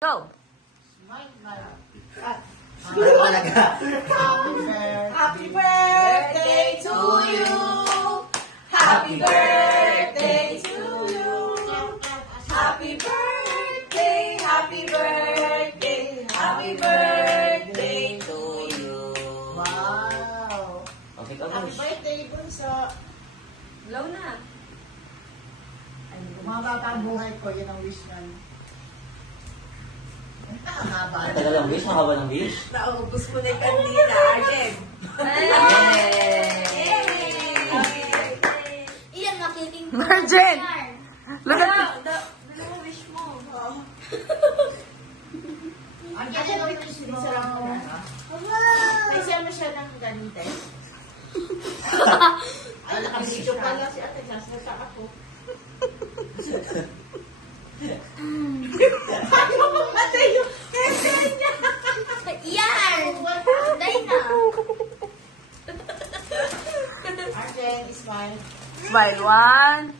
Go! Happy birthday to you. Happy birthday to you. Happy birthday, happy birthday, happy birthday to you. Wow! Okay, ka Happy birthday, Bunso! Low na. Ay, bumaba pa ang buhay ko, yun ang wish nun. Ang haba. Ang tagal ng wish, mahaba ng wish. Naubos ko na yung kandila, Arjen. Iyan, makiling ko. Virgin! Look at Dalawa wish mo. Ang ganda ng wish mo. Naisya mo siya ng ganite. Ay, nakabidyo pala si Ate Jazz. Nasa ako. Ate, yung niya. Iyan! Dahil na. Arjen, smile. Smile. 1,